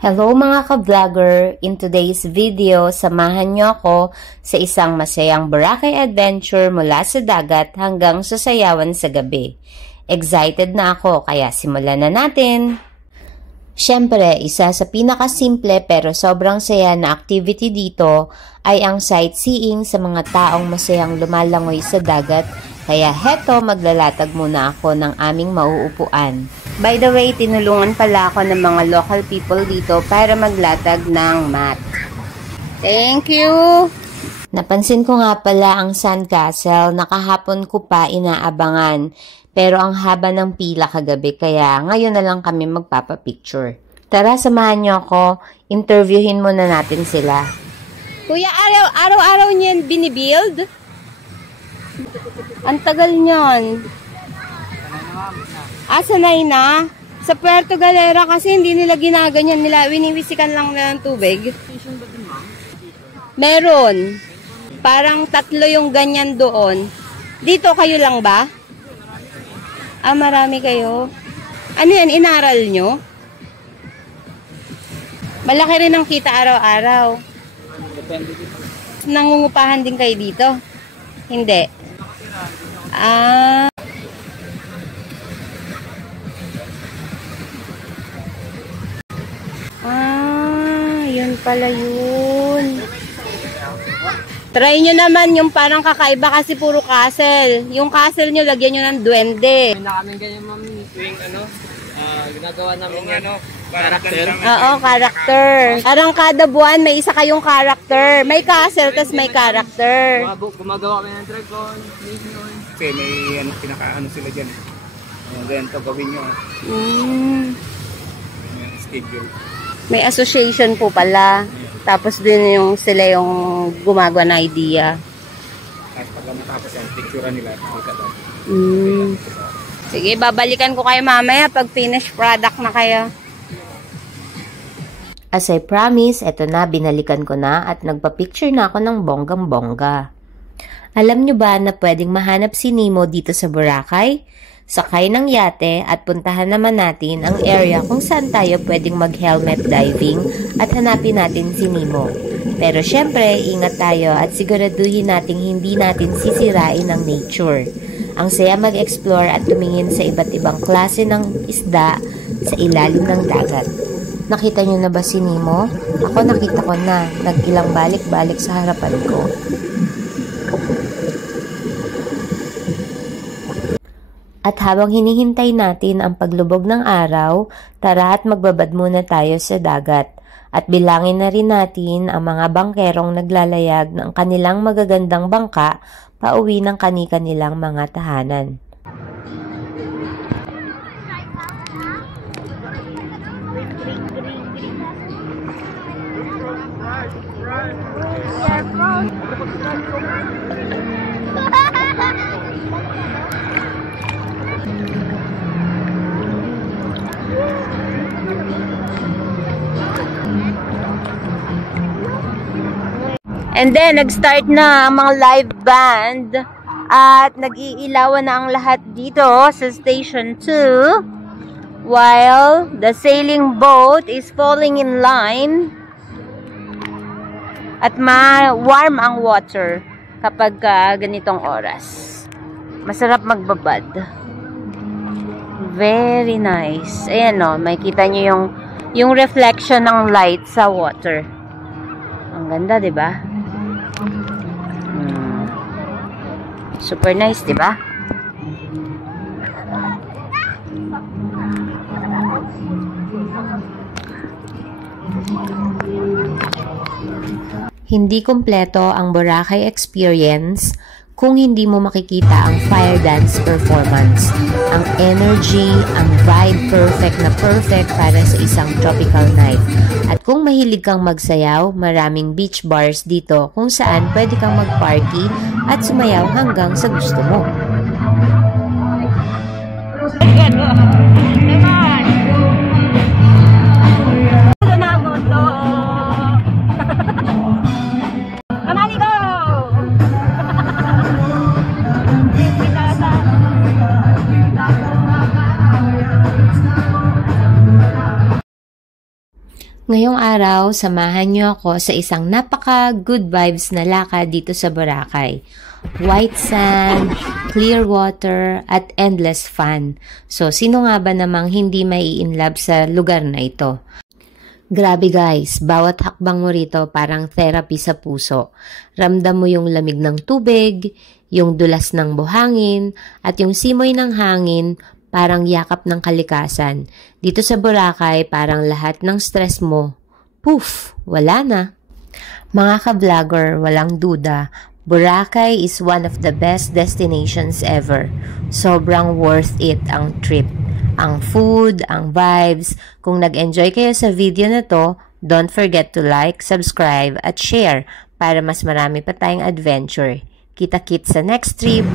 Hello mga ka-vlogger! In today's video, samahan niyo ako sa isang masayang Boracay adventure mula sa dagat hanggang sa sayawan sa gabi. Excited na ako kaya simulan na natin! Siyempre, isa sa pinakasimple pero sobrang saya na activity dito ay ang sightseeing sa mga taong masayang lumalangoy sa dagat. Kaya heto, maglalatag muna ako ng aming mauupuan. By the way, tinulungan pala ako ng mga local people dito para maglatag ng mat. Thank you! Napansin ko nga pala ang sandcastle na kahapon ko pa inaabangan. Pero ang haba ng pila kagabi kaya ngayon na lang kami magpapapicture. Tara, samahan niyo ako. Interviewin muna natin sila. Kuya, araw-araw niyan binibuild? Ang tagal niyan. Sanay na. Sa Puerto Galera kasi hindi nila ginaganyan nila. Winiwisikan lang nila ng tubig. Meron. Parang 3 yung ganyan doon. Dito kayo lang ba? Marami kayo. Ano yan? Inaral nyo? Malaki rin ang kita araw-araw. Nangungupahan din kayo dito? Hindi. Yun pala yun. Try nyo naman yung parang kakaiba kasi puro castle. Yung castle nyo, lagyan nyo ng duwende. May na kami ganyan, ma'am, tuwing ginagawa namin character. Oo, character. Parang kada buwan, may isa kayong character. May castle, tas may character. Gumagawa kami ng dragon, minion. Kasi may pinaka-ano sila dyan. Ganito gawin nyo. Schedule. May association po pala. Tapos din yung sila yung gumagawa na idea. At pag matapos yung picture nila, Sige, babalikan ko kayo mamaya pag finished product na kayo. As I promise, eto na, binalikan ko na at nagpa-picture na ako ng bonggang-bongga. Alam nyo ba na pwedeng mahanap si Nemo dito sa Boracay? Sakay ng yate at puntahan naman natin ang area kung saan tayo pwedeng mag-helmet diving at hanapin natin si Nemo. Pero syempre, ingat tayo at siguraduhin nating hindi natin sisirain ang nature. Ang saya mag-explore at tumingin sa iba't ibang klase ng isda sa ilalim ng dagat. Nakita nyo na ba si Nemo? Ako nakita ko na, nag-ilang balik-balik sa harapan ko. At habang hinihintay natin ang paglubog ng araw, tara at magbabad muna tayo sa dagat. At bilangin na rin natin ang mga bangkerong naglalayag ng kanilang magagandang bangka pauwi ng kani-kanilang mga tahanan. And then, nag-start na ang mga live band at nag-iilawan na ang lahat dito sa Station 2 while the sailing boat is falling in line at warm ang water kapag ganitong oras. Masarap magbabad. Very nice. Ayan o, makikita nyo yung reflection ng light sa water. Ang ganda, diba? Super nice, di ba? Hindi kumpleto ang Boracay experience kung hindi mo makikita ang fire dance performance. Ang energy, ang vibe, perfect para sa isang tropical night. At kung mahilig kang magsayaw, maraming beach bars dito kung saan pwede kang mag-party at sumayaw hanggang sa gusto mo. Ngayong araw, samahan niyo ako sa isang napaka-good vibes na lakad dito sa Boracay. White sand, clear water, at endless fun. So, sino nga ba namang hindi mai-inlove sa lugar na ito? Grabe guys, bawat hakbang mo rito parang therapy sa puso. Ramdam mo yung lamig ng tubig, yung dulas ng buhangin, at yung simoy ng hangin parang yakap ng kalikasan. Dito sa Boracay, parang lahat ng stress mo, poof, wala na. Mga ka-vlogger, walang duda, Boracay is one of the best destinations ever. Sobrang worth it ang trip. Ang food, ang vibes. Kung nag-enjoy kayo sa video na to, don't forget to like, subscribe, at share para mas marami pa tayong adventure. Kita-kits sa next trip!